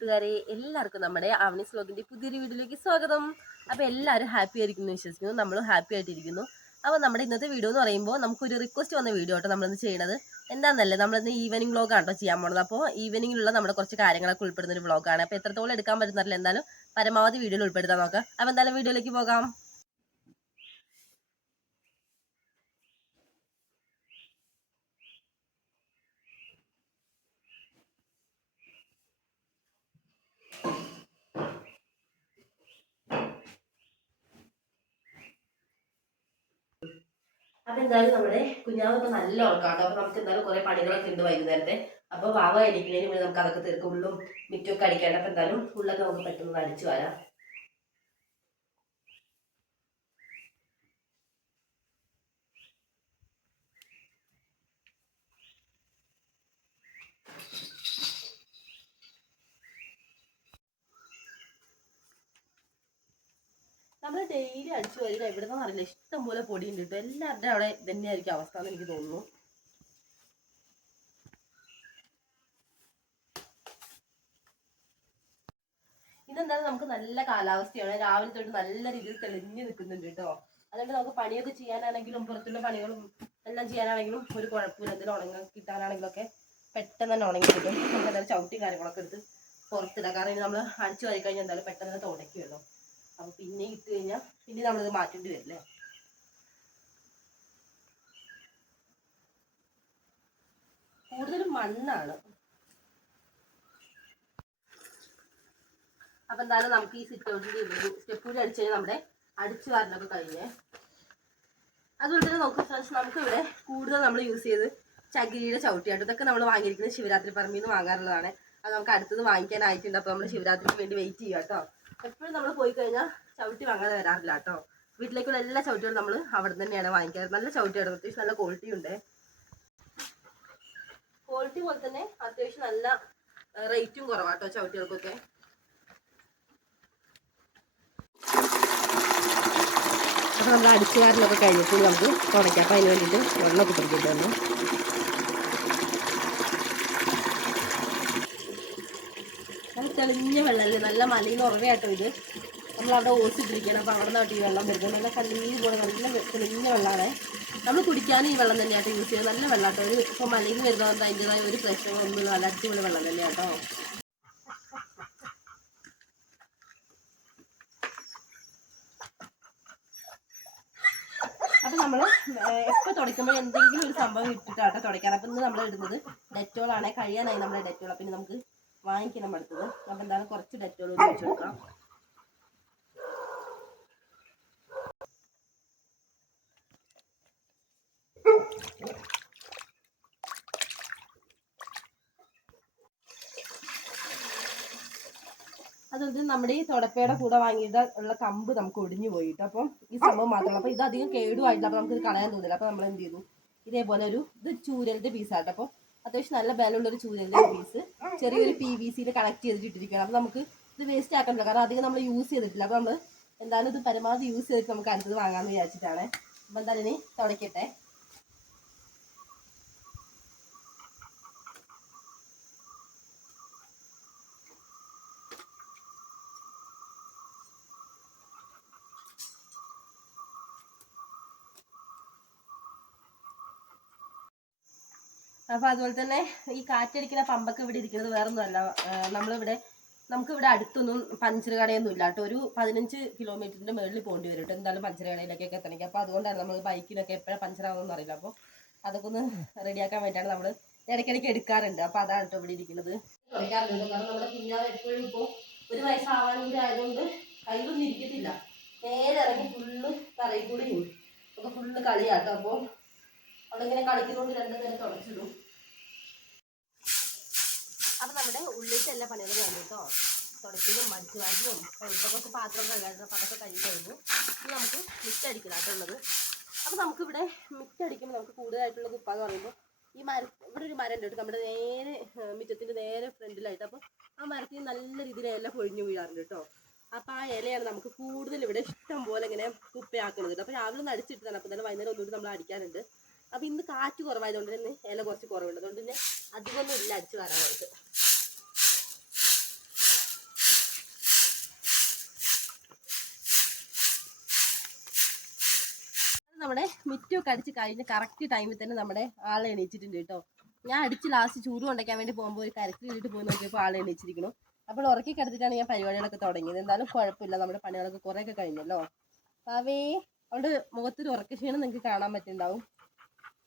കൂട്ടുകാരെ എല്ലാവർക്കും നമ്മുടെ അവനീസ് വ്ലോഗിന്റെ പുതിയൊരു വീഡിയോയിലേക്ക് സ്വാഗതം. അപ്പോൾ എല്ലാവരും ഹാപ്പി ആയിരിക്കുന്നു വിശ്വസിക്കുന്നു, നമ്മളും ഹാപ്പി ആയിട്ടിരിക്കുന്നു. അപ്പോൾ നമ്മുടെ ഇന്നത്തെ വീഡിയോ എന്ന് പറയുമ്പോൾ നമുക്കൊരു റിക്വസ്റ്റ് വന്ന വീഡിയോ ആട്ടോ നമ്മളിന്ന് ചെയ്യുന്നത്. എന്താണെന്നല്ലേ, നമ്മളിന്ന് ഈവനിങ് വ്ലോഗാണോ ചെയ്യാൻ പോകുന്നത്. അപ്പോൾ ഈവനിങ്ങിലുള്ള നമ്മുടെ കുറച്ച് കാര്യങ്ങളൊക്കെ ഉൾപ്പെടുന്ന ഒരു വ്ലോഗാണ്. അപ്പോൾ എത്രത്തോളം എടുക്കാൻ പറ്റുന്നില്ല, എന്തായാലും പരമാവധി വീഡിയോയിൽ ഉൾപ്പെടുത്താൻ നോക്കാം. അപ്പോൾ എന്തായാലും വീഡിയോയിലേക്ക് പോകാം. അപ്പൊ എന്തായാലും നമ്മുടെ കുഞ്ഞാവൊക്കെ നല്ല ഉറക്കാട്ടോ. അപ്പൊ നമുക്ക് എന്തായാലും കുറെ പണികളൊക്കെ ഉണ്ട് വൈകുന്നേരത്തെ. അപ്പൊ വാവ അടിക്കുന്നതിന് മുന്നേ നമുക്ക് അതൊക്കെ തീർക്കും. ഉള്ളും മിറ്റൊക്കെ അടിക്കേണ്ട. അപ്പൊ എന്തായാലും ഉള്ളൊക്കെ നമുക്ക് പെട്ടെന്ന് അടിച്ചു വരാം. നമ്മൾ ഡെയിലി അടിച്ചു വരിക എവിടുന്ന് അറിയില്ല, ഇഷ്ടം പോലെ പൊടി ഉണ്ട് കേട്ടോ. എല്ലാവരുടെയും അവിടെ തന്നെയായിരിക്കും അവസ്ഥ എന്ന് എനിക്ക് തോന്നുന്നു. ഇതെന്തായാലും നമുക്ക് നല്ല കാലാവസ്ഥയാണ്. രാവിലെ തൊട്ട് നല്ല രീതിയിൽ തെളിഞ്ഞു നിൽക്കുന്നുണ്ട് കേട്ടോ. അതുകൊണ്ട് നമുക്ക് പണിയൊക്കെ ചെയ്യാനാണെങ്കിലും പുറത്തുള്ള പണികളും എല്ലാം ചെയ്യാനാണെങ്കിലും ഒരു കുഴപ്പമില്ല. എന്തെങ്കിലും ഉണങ്ങി കിട്ടാനാണെങ്കിലും ഒക്കെ പെട്ടെന്ന് തന്നെ ഉണങ്ങി കിട്ടും. നമുക്ക് എന്തായാലും ചവിട്ടി കാര്യങ്ങളൊക്കെ എടുത്ത് പുറത്തിടാം. കാരണം ഇനി നമ്മൾ അടിച്ചു വാരി കഴിഞ്ഞാൽ എന്തായാലും പെട്ടെന്ന് തന്നെ തുടയ്ക്കുമല്ലോ. അപ്പൊ പിന്നെ ഇട്ട് കഴിഞ്ഞാൽ പിന്നെ നമ്മളിത് മാറ്റേണ്ടി വരില്ലേ. കൂടുതലും മണ്ണാണ്. അപ്പൊ എന്തായാലും നമുക്ക് ഈ സിറ്റ് ഔട്ടിന്റെ സ്റ്റെപ്പൂരി അടിച്ചു കഴിഞ്ഞാൽ നമ്മുടെ അടിച്ചു വാരലൊക്കെ കഴിഞ്ഞേ. അതുപോലെ തന്നെ നമുക്ക് ഇവിടെ കൂടുതൽ നമ്മൾ യൂസ് ചെയ്ത് ചകിരിയുടെ ചവിട്ടിയാട്ടോ. ഇതൊക്കെ നമ്മൾ വാങ്ങിയിരിക്കുന്നത് ശിവരാത്രി പറമ്പിൽ നിന്ന് വാങ്ങാറുള്ളതാണ്. അത് നമുക്ക് അടുത്തത് വാങ്ങിക്കാനായിട്ടുണ്ട്. അപ്പൊ നമ്മൾ ശിവരാത്രിക്ക് വേണ്ടി വെയിറ്റ് ചെയ്യുക കേട്ടോ. എപ്പോഴും നമ്മൾ പോയി കഴിഞ്ഞാൽ ചവിട്ടി വാങ്ങാതെ വരാറില്ല കേട്ടോ. വീട്ടിലേക്കുള്ള എല്ലാ ചവിട്ടികളും നമ്മൾ അവിടെ തന്നെയാണ് വാങ്ങിക്കാറ്. നല്ല ചവിട്ടിയാണ്, അത്യാവശ്യം നല്ല ക്വാളിറ്റി ഉണ്ട്. ക്വാളിറ്റി പോലെ തന്നെ അത്യാവശ്യം നല്ല റേറ്റും കുറവാട്ടോ ചവിട്ടികൾക്കൊക്കെ. അപ്പോൾ നമ്മൾ അടിച്ചുകാരനൊക്കെ കഴിഞ്ഞിട്ട് നമുക്ക് തുടയ്ക്കാം. അപ്പം അതിന് വേണ്ടിയിട്ട് വെള്ളമൊക്കെ പിടിച്ചിട്ട് വന്നു. നല്ല തെളിഞ്ഞ വെള്ളമല്ലേ, നല്ല മലയിൽ ഉറവയാട്ടോ ഇത്. നമ്മളവിടെ ഓസിട്ടിരിക്കണം. അപ്പോൾ അവിടെ നിന്നായിട്ട് ഈ വെള്ളം വരുന്നത് നല്ല കണ്ണീര് പോലെ നല്ല തെളിഞ്ഞ വെള്ളമാണ്. നമ്മൾ കുടിക്കാനും ഈ വെള്ളം തന്നെയാട്ടോ യൂസ് ചെയ്യുന്നത്. നല്ല വെള്ളമാട്ടോ. ഒരു ഇപ്പോൾ മലയിൽ നിന്ന് വരുന്നതുകൊണ്ട് അതിൻ്റെതായ ഒരു പ്രശ്നമൊന്നുമില്ല. നല്ല അടിപൊളി വെള്ളം തന്നെയാട്ടോ. അപ്പം നമ്മൾ എപ്പോൾ തുടയ്ക്കുമ്പോൾ എന്തെങ്കിലും ഒരു സംഭവം ഇട്ടിട്ടാട്ടോ തുടയ്ക്കാൻ. അപ്പം ഇന്ന് നമ്മൾ ഇടുന്നത് ഡെറ്റോളാണ്. കഴിയാനായി നമ്മുടെ ഡെറ്റോൾ. പിന്നെ നമുക്ക് വാങ്ങിക്കണം അടുത്തത്. അപ്പം എന്താണ് കുറച്ച് ഡെറ്റോൾ ഒഴിച്ച് കൊടുക്കാം. അതുകൊണ്ട് നമ്മുടെ ഈ തുടപ്പയുടെ കൂടെ വാങ്ങിയിട്ട് ഉള്ള കമ്പ് നമുക്ക് ഒടിഞ്ഞു പോയിട്ട്. അപ്പം ഈ സംഭവം മാത്രമല്ല. അപ്പം ഇത് അധികം കേടുമായിട്ടില്ല. അപ്പം നമുക്ക് ഇത് കളയാൻ തോന്നില്ല. അപ്പം നമ്മൾ എന്ത് ചെയ്തു, ഇതേപോലെ ഇത് ചൂരലിന്റെ പീസാട്ടോ. അപ്പോൾ അത്യാവശ്യം നല്ല ബലമുള്ളൊരു ചൂരലിന്റെ പീസ് ചെറിയൊരു PVC കണക്ട് ചെയ്തിട്ട് ഇട്ടിരിക്കുകയാണ്. അപ്പം നമുക്ക് ഇത് വേസ്റ്റ് ആക്കണില്ല, കാരണം അധികം നമ്മൾ യൂസ് ചെയ്തിട്ടില്ല. അപ്പം നമ്മൾ എന്തായാലും ഇത് പരമാവധി യൂസ് ചെയ്തിട്ട് നമുക്ക് അടുത്തത് വാങ്ങാമെന്ന് വിചാരിച്ചിട്ടാണ്. അപ്പം എന്തായാലും ഇനി തുടയ്ക്കട്ടെ. അപ്പൊ അതുപോലെ തന്നെ ഈ കാറ്റടിക്കുന്ന പമ്പൊക്കെ ഇവിടെ ഇരിക്കുന്നത് വേറൊന്നുമല്ല. നമുക്കിവിടെ അടുത്തൊന്നും പഞ്ചർ കടയൊന്നും ഇല്ല കേട്ടോ. ഒരു 15 കിലോമീറ്ററിന്റെ മുകളിൽ പോകേണ്ടി വരും കേട്ടോ എന്തായാലും പഞ്ചർ കടയിലേക്കൊക്കെ എത്തണമെങ്കിൽ. അപ്പൊ അതുകൊണ്ടാണ് നമ്മൾ ബൈക്കിനൊക്കെ എപ്പോഴും പഞ്ചറാവുമെന്ന് അറിയില്ല. അപ്പോൾ അതൊക്കെ ഒന്ന് റെഡിയാക്കാൻ വേണ്ടിയാണ് നമ്മൾ ഇടയ്ക്കിടയ്ക്ക് എടുക്കാറുണ്ട്. അപ്പൊ അതാണ് കേട്ടോ ഇവിടെ ഇരിക്കുന്നത്. തുടയ്ക്കാറുണ്ട് കാരണം നമ്മുടെ കുഞ്ഞാവ് എപ്പോഴും ഇപ്പോൾ 1 വയസ്സാവാനും കൂടി ആയതുകൊണ്ട് കയ്യിലൊന്നും ഇരിക്കത്തില്ല. നേരെ ഇറങ്ങി ഫുള്ള് തറയിൽ കൂടിയും ഒക്കെ ഫുള്ള് കളിയാട്ടോ. അപ്പോൾ അവളിങ്ങനെ കളിക്കുന്നതുകൊണ്ട് 2 നേരം തുടച്ചിടും. അപ്പം നമ്മുടെ ഉള്ളിലത്തെ എല്ലാ പണികളും കഴിഞ്ഞു കേട്ടോ. തുടയ്ക്കലും മടിച്ചു വാരിലും ഇപ്പോൾ കുറച്ച് പാത്രം കഴുകാറുണ്ട്. അപ്പം അതൊക്കെ കഴിഞ്ഞ് കഴിഞ്ഞു. ഇനി നമുക്ക് മിറ്റടിക്കലായിട്ടുള്ളത്. അപ്പം നമുക്കിവിടെ മിറ്റടിക്കുമ്പോൾ നമുക്ക് കൂടുതലായിട്ടുള്ള കുപ്പാന്ന് പറയുമ്പോൾ ഈ ഇവിടെ ഒരു മരം ഉണ്ട് കേട്ടോ നമ്മുടെ നേരെ മിറ്റത്തിൻ്റെ നേരെ ഫ്രണ്ടിലായിട്ട്. അപ്പോൾ ആ മരത്തിൽ നല്ല രീതിയിൽ ഇല പൊഴിഞ്ഞു വീഴാറുണ്ട് കേട്ടോ. അപ്പം ആ ഇലയാണ് നമുക്ക് കൂടുതൽ ഇവിടെ ഇഷ്ടം പോലെ ഇങ്ങനെ കുപ്പയാക്കുന്നത് കേട്ടോ. അപ്പോൾ രാവിലെ ഒന്ന് അടിച്ചിട്ടാണ്. അപ്പോൾ തന്നെ വൈകുന്നേരം ഒന്നുകൂടി നമ്മൾ അടിക്കാറുണ്ട്. അപ്പം ഇന്ന് കാറ്റ് കുറവായതുകൊണ്ട് തന്നെ ഇല കുറച്ച് കുറവുണ്ട്. അതുകൊണ്ട് തന്നെ അധികമൊന്നും ഇല്ല അടിച്ചു വരാനായിട്ട്. നമ്മുടെ മിറ്റൊക്കെ അടിച്ച് കഴിഞ്ഞ് കറക്റ്റ് ടൈമിൽ തന്നെ നമ്മുടെ ആളെ എണീച്ചിട്ടുണ്ട് കേട്ടോ. ഞാൻ അടിച്ച് ലാസ്റ്റ് ചൂട് കൊണ്ടയ്ക്കാൻ വേണ്ടി പോകുമ്പോൾ ഒരു കരക്ക് വീട്ടിൽ പോയി നോക്കിയപ്പോൾ ആളെ എണീച്ചിരിക്കണം. അപ്പോൾ ഉറക്കി കിടത്തിട്ടാണ് ഞാൻ പരിപാടികളൊക്കെ തുടങ്ങിയത്. എന്തായാലും കുഴപ്പമില്ല, നമ്മുടെ പണികളൊക്കെ കുറേയൊക്കെ കഴിഞ്ഞല്ലോ. അവേ അവളുടെ മുഖത്തൊരു ഉറക്ക ക്ഷീണം നിങ്ങൾക്ക് കാണാൻ പറ്റുന്നുണ്ടാവും.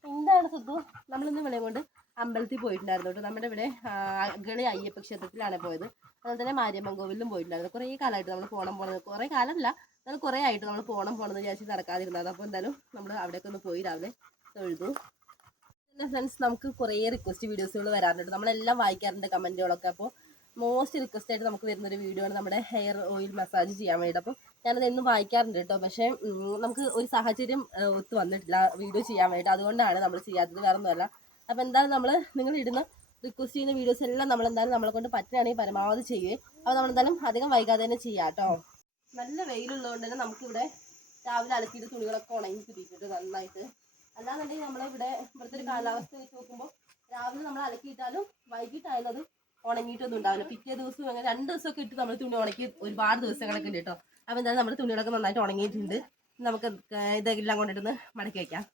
എന്താണ് സുധു, നമ്മളിന്ന് ഇവിടെ കൊണ്ട് അമ്പലത്തിൽ പോയിട്ടുണ്ടായിരുന്നു കേട്ടോ. നമ്മുടെ ഇവിടെ അഗളി അയ്യപ്പ ക്ഷേത്രത്തിലാണ് പോയത്. അതുപോലെ തന്നെ മാരിയമ്മൻ കോവിലും പോയിട്ടുണ്ടായിരുന്നു. കുറേ കാലമായിട്ട് നമ്മൾ പോകണത്, കുറേ കാലമല്ല, എന്നാൽ കുറേ ആയിട്ട് നമ്മൾ പോകണമെന്ന് വിചാരിച്ച് നടക്കാതിരുന്നത്. അപ്പോൾ എന്തായാലും നമ്മൾ അവിടേക്ക് ഒന്ന് പോയി രാവിലെ തൊഴുതു. പിന്നെ ഫ്രണ്ട്സ്, നമുക്ക് കുറേ റിക്വസ്റ്റ് വീഡിയോസുകൾ വരാറുണ്ട്, നമ്മളെല്ലാം വായിക്കാറുണ്ട് കമൻറ്റുകളൊക്കെ. അപ്പോൾ മോസ്റ്റ് റിക്വസ്റ്റ് ആയിട്ട് നമുക്ക് വരുന്നൊരു വീഡിയോ ആണ് നമ്മുടെ ഹെയർ ഓയിൽ മസാജ് ചെയ്യാൻ വേണ്ടിയിട്ട്. അപ്പോൾ ഞാനത് എന്നും വായിക്കാറുണ്ട് കേട്ടോ. പക്ഷേ നമുക്ക് ഒരു സാഹചര്യം ഒത്തു വന്നിട്ടില്ല വീഡിയോ ചെയ്യാൻ വേണ്ടിയിട്ട്, അതുകൊണ്ടാണ് നമ്മൾ ചെയ്യാത്തത്, വേറെ ഒന്നുമല്ല. അപ്പോൾ എന്തായാലും നമ്മൾ നിങ്ങൾ ഇടുന്ന റിക്വസ്റ്റ് ചെയ്യുന്ന വീഡിയോസ് എല്ലാം നമ്മളെന്തായാലും നമ്മളെ കൊണ്ട് പറ്റുകയാണെങ്കിൽ പരമാവധി ചെയ്യുകയും അപ്പോൾ നമ്മളെന്തായാലും അധികം വൈകാതെ തന്നെ ചെയ്യാം കേട്ടോ. നല്ല വെയിലുള്ളതുകൊണ്ട് തന്നെ നമുക്കിവിടെ രാവിലെ അലക്കിയിട്ട് തുണികളൊക്കെ ഉണങ്ങി കിട്ടിയിട്ടുണ്ട് നന്നായിട്ട്. അല്ലാന്നുണ്ടെങ്കിൽ നമ്മളിവിടെ ഇവിടുത്തെ ഒരു കാലാവസ്ഥ വെച്ച് നോക്കുമ്പോൾ രാവിലെ നമ്മൾ അലക്കിയിട്ടാലും വൈകിട്ടായാലും അത് ഉണങ്ങിയിട്ടൊന്നും ഉണ്ടാവില്ല. പിറ്റേ ദിവസം അങ്ങനെ 2 ദിവസമൊക്കെ ഇട്ട് നമ്മൾ തുണി ഉണക്കി ഒരുപാട് ദിവസങ്ങളൊക്കെ ഉണ്ട് കേട്ടോ. അപ്പോൾ എന്തായാലും നമ്മുടെ തുണികളൊക്കെ നന്നായിട്ട് ഉണങ്ങിയിട്ടുണ്ട്. നമുക്ക് ഇതെല്ലാം കൊണ്ടിട്ടൊന്ന് മടക്കി വയ്ക്കാം.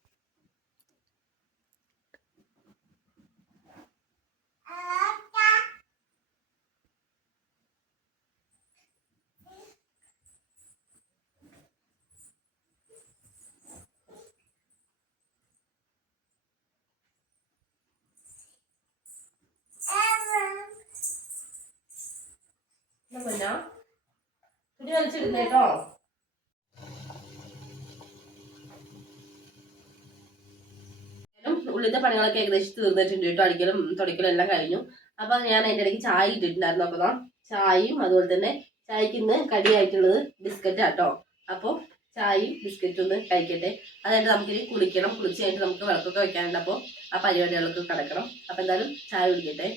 തുണി വലിച്ചിടുന്നേട്ടോ. ഉള്ളിലത്തെ പണികളൊക്കെ ഏകദേശം തീർന്നിട്ടുണ്ട് കേട്ടോ. അടിക്കലും തുടയ്ക്കലും എല്ലാം കഴിഞ്ഞു. അപ്പൊ ഞാൻ അതിൻ്റെ ഇടയ്ക്ക് ചായ ഇട്ടിട്ടുണ്ടായിരുന്നു. അപ്പൊ ചായയും അതുപോലെ തന്നെ ചായക്ക് ഇന്ന് കടിയായിട്ടുള്ളത് ബിസ്ക്കറ്റ് ആട്ടോ. അപ്പോൾ ചായയും ബിസ്ക്കറ്റും ഒന്ന് കഴിക്കട്ടെ. അതായത് നമുക്കിനി കുളിക്കണം. കുളിച്ച് കഴിഞ്ഞിട്ട് നമുക്ക് വിളക്കൊക്കെ വെക്കാനുണ്ട്. അപ്പോൾ ആ പരിപാടികളൊക്കെ കിടക്കണം. അപ്പൊ എന്തായാലും ചായ കുടിക്കട്ടെ.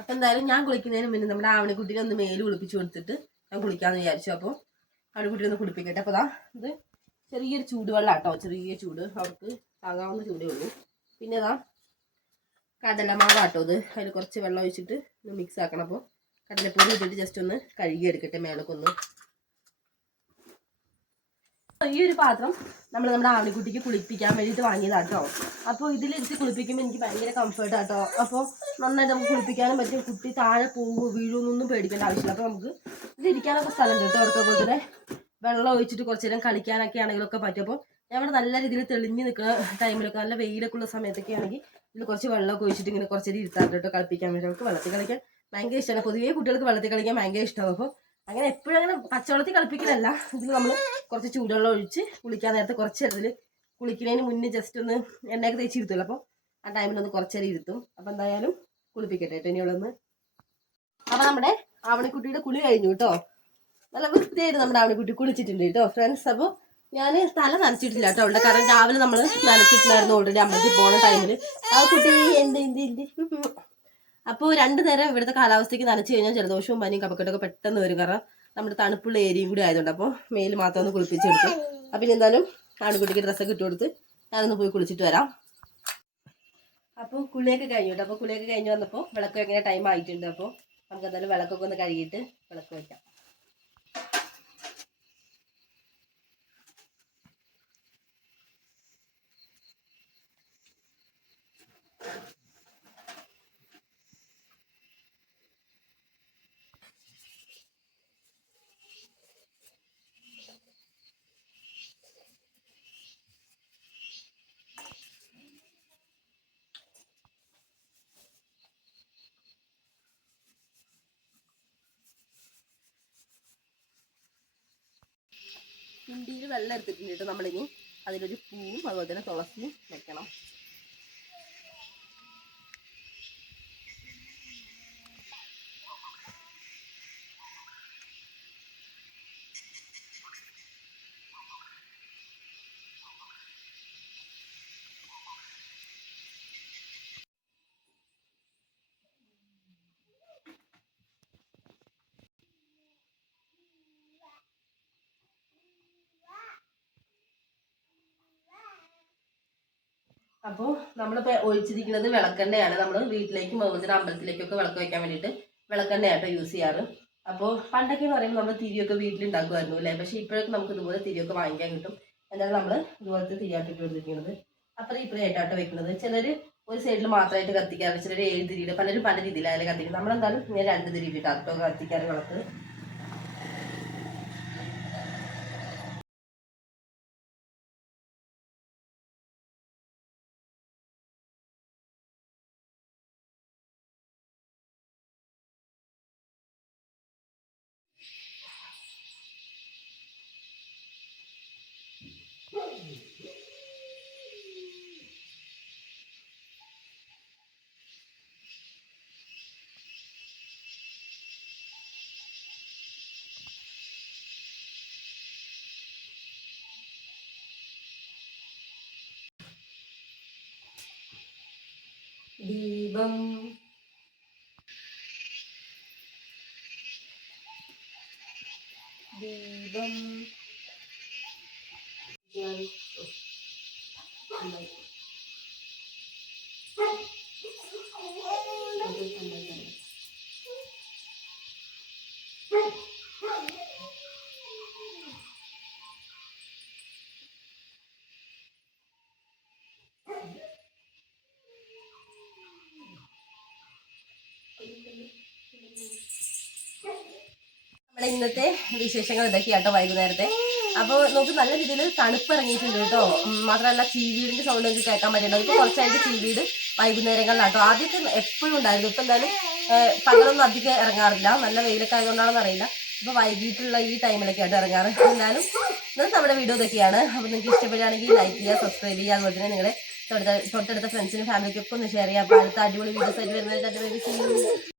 അപ്പം എന്തായാലും ഞാൻ കുളിക്കുന്നതിന് മുന്നേ നമ്മുടെ ആവണിക്കുട്ടീനെ ഒന്ന് മേല് കുളിപ്പിച്ച് കൊടുത്തിട്ട് ഞാൻ കുളിക്കാമെന്ന് വിചാരിച്ചു. അപ്പോൾ ആവണിക്കുട്ടി ഒന്ന് കുളിപ്പിക്കട്ടെ. അപ്പോൾ ഇത് ചെറിയൊരു ചൂടുവെള്ളം കേട്ടോ, ചെറിയ ചൂട്, അവർക്ക് താങ്ങാവുന്ന ചൂടേ ഉള്ളൂ. പിന്നെ കടലമാവ് ആട്ടോ, ഇത് അതിൽ കുറച്ച് വെള്ളം ഒഴിച്ചിട്ട് ഒന്ന് മിക്സ് ആക്കണം. അപ്പോൾ കടലപ്പൊടി ഇട്ടിട്ട് ജസ്റ്റ് ഒന്ന് കഴുകി എടുക്കട്ടെ മേലൊക്കെ ഒന്ന്. ഈ ഒരു പാത്രം നമ്മുടെ ആവണിക്കുട്ടിക്ക് കുളിപ്പിക്കാൻ വേണ്ടിയിട്ട് വാങ്ങിയതാട്ടോ. അപ്പോൾ ഇതിലിരുത്തി കുളിപ്പിക്കുമ്പോൾ എനിക്ക് ഭയങ്കര കംഫർട്ടാട്ടോ. അപ്പോൾ നന്നായിട്ട് നമുക്ക് കുളിപ്പിക്കാനും പറ്റും. കുട്ടി താഴെ വീഴുന്നൊന്നും പേടിക്കേണ്ട ആവശ്യമില്ല. അപ്പോൾ നമുക്ക് ഇതിരിക്കാനൊക്കെ സ്ഥലമുണ്ട് കേട്ടോ. അവർക്കൊക്കെ തന്നെ വെള്ളം ഒഴിച്ചിട്ട് കുറച്ച് നേരം കളിക്കാനൊക്കെ ആണെങ്കിലൊക്കെ പറ്റും. അപ്പോൾ ഞാൻ ഇവിടെ നല്ല രീതിയിൽ തെളിഞ്ഞ് നിൽക്കുന്ന ടൈമിലൊക്കെ നല്ല വെയിലൊക്കെ ഉള്ള സമയത്തൊക്കെ ആണെങ്കിൽ ഇതിൽ കുറച്ച് വെള്ളമൊക്കെ ഒഴിച്ചിട്ട് ഇങ്ങനെ കുറച്ച് നേരം ഇരുത്താറുണ്ട് കേട്ടോ, കളിപ്പിക്കാൻ വേണ്ടി. നമുക്ക് വെള്ളത്തിൽ കളിക്കാൻ ഭയങ്കര ഇഷ്ടമാണ്. പൊതുവേ കുട്ടികൾക്ക് വെള്ളത്തിൽ കളിക്കാൻ ഭയങ്കര ഇഷ്ടമാണ്. അപ്പോൾ അങ്ങനെ എപ്പോഴും അങ്ങനെ പച്ചവെള്ളത്തിൽ കളിപ്പിക്കലല്ല, ഇതിൽ നമ്മൾ കുറച്ച് ചൂടുവെള്ളം ഒഴിച്ച് കുളിക്കാൻ നേരത്തെ കുറച്ച് ഇതിൽ കുളിക്കുന്നതിന് മുന്നേ ജസ്റ്റ് ഒന്ന് എണ്ണയൊക്കെ തേച്ചിരുത്തുമല്ലോ. അപ്പോൾ ആ ടൈമിലൊന്ന് കുറച്ചേരം ഇരുത്തും. അപ്പോൾ എന്തായാലും കുളിപ്പിക്കട്ടെ കേട്ടോ ഇനിയുള്ളൊന്ന്. അപ്പോൾ നമ്മുടെ ആവണിക്കുട്ടിയുടെ കുളി കഴിഞ്ഞു കേട്ടോ. നല്ല വൃത്തിയായിട്ട് നമ്മുടെ ആവണിക്കുട്ടി കുളിച്ചിട്ടുണ്ട് കേട്ടോ ഫ്രണ്ട്സ്. അപ്പോൾ ഞാൻ തല നനച്ചിട്ടില്ല കേട്ടോ അവളുടെ, കാരണം രാവിലെ നമ്മൾ നനച്ചിട്ടുണ്ടായിരുന്നു ഓൾറെഡി അമ്പലത്തിൽ പോകുന്ന ടൈമിൽ. ആ കുട്ടി എന്ത് അപ്പോൾ 2 നേരം ഇവിടുത്തെ കാലാവസ്ഥയ്ക്ക് നനച്ച് കഴിഞ്ഞാൽ ജലദോഷവും പനിയും കഫക്കെട്ടൊക്കെ പെട്ടെന്ന് വരും, കാരണം നമ്മുടെ തണുപ്പുള്ള ഏരിയയും കൂടി ആയതുകൊണ്ട്. അപ്പോൾ മേല് മാത്രം ഒന്ന് കുളിപ്പിച്ചെടുത്തു. അപ്പം ഇനി എന്തായാലും ആൺകുട്ടിക്ക് ഡ്രസ്സൊക്കെ ഇട്ട് കൊടുത്ത് ഞാനൊന്ന് പോയി കുളിച്ചിട്ട് വരാം. അപ്പോൾ കുളിയൊക്കെ കഴിഞ്ഞു കേട്ടോ. അപ്പോൾ കുളിയൊക്കെ കഴിഞ്ഞ് വന്നപ്പോൾ വിളക്ക് എങ്ങനെ ടൈം ആയിട്ടുണ്ട്. അപ്പോൾ നമുക്ക് എന്തായാലും വിളക്കൊക്കെ ഒന്ന് കഴുകിയിട്ട് വിളക്ക് വയ്ക്കാം. കിണ്ടിയിൽ വെള്ളം എടുത്തിട്ടുണ്ട് കേട്ടോ. നമ്മളിനി അതിലൊരു പൂവും അതുപോലെ തന്നെ തുളസിയും വെക്കണം. അപ്പോൾ നമ്മളിപ്പോൾ ഒഴിച്ചിരിക്കുന്നത് വിളക്കെണ്ണയാണ്. നമ്മൾ വീട്ടിലേക്കും അതുപോലെ തന്നെ അമ്പലത്തിലേക്കൊക്കെ വിളക്ക് വയ്ക്കാൻ വേണ്ടിയിട്ട് വിളക്കെണ്ണയാട്ടോ യൂസ് ചെയ്യാറ്. അപ്പോൾ പണ്ടൊക്കെ എന്ന് പറയുമ്പോൾ നമ്മൾ തിരിയൊക്കെ വീട്ടിലുണ്ടാക്കുമായിരുന്നു അല്ലേ? പക്ഷേ ഇപ്പോഴൊക്കെ നമുക്ക് ഇതുപോലെ തിരിയൊക്കെ വാങ്ങിക്കാൻ കിട്ടും. എന്നാലും നമ്മൾ ഇതുപോലത്തെ തിരിയാട്ടിട്ട് കൊടുത്തിരിക്കുന്നത് അപ്പുറം ഇപ്പുറമായിട്ടാട്ടോ വെക്കുന്നത്. ചിലർ ഒരു സൈഡിൽ മാത്രമായിട്ട് കത്തിക്കാറ്, ചിലർ 7 തിരിയുടെ, പലരും പല രീതിയിലായാലും കത്തിക്കും. നമ്മളെന്തായാലും ഇങ്ങനെ 2 തിരി ഇട്ടിട്ടാട്ടോ കത്തിക്കാറ് വിളക്ക്. ദീപം ദീപം നമ്മുടെ ഇന്നത്തെ വിശേഷങ്ങൾ ഇതൊക്കെയാട്ടോ വൈകുന്നേരത്തെ. അപ്പോൾ നമുക്ക് നല്ല രീതിയിൽ തണുപ്പ് ഇറങ്ങിയിട്ടുണ്ട് കേട്ടോ. മാത്രമല്ല ചീവീടിന്റെ സൗണ്ട് നമുക്ക് കേൾക്കാൻ പറ്റുന്നുണ്ട്. ഇപ്പോൾ കുറച്ചായിട്ട് ചീവീട് വൈകുന്നേരങ്ങളിലാട്ടോ. ആദ്യമൊക്കെ എപ്പോഴും ഉണ്ടായിരുന്നു. ഇപ്പം എന്തായാലും പകലൊന്നും അധികം ഇറങ്ങാറില്ല. നല്ല വെയിലൊക്കെ ആയതുകൊണ്ടാണെന്ന് അറിയില്ല. ഇപ്പോൾ വൈകിട്ടുള്ള ഈ ടൈമിലൊക്കെ ആയിട്ട് ഇറങ്ങാറ്. എന്തായാലും ഇന്നത്തെ നമ്മുടെ വീഡിയോ ഇതൊക്കെയാണ്. അപ്പോൾ നിങ്ങൾക്ക് ഇഷ്ടപ്പെടുകയാണെങ്കിൽ ലൈക്ക് ചെയ്യുക, സബ്സ്ക്രൈബ് ചെയ്യുക. അതുപോലെ തന്നെ നിങ്ങളുടെ തൊട്ടടുത്ത ഫ്രണ്ട്സിനും ഫാമിലിക്കൊക്കെ ഒന്ന് ഷെയർ ചെയ്യുക. അപ്പോൾ അടുത്ത അടിപൊളി വീഡിയോസ് ആയിട്ട് വരുന്നത്.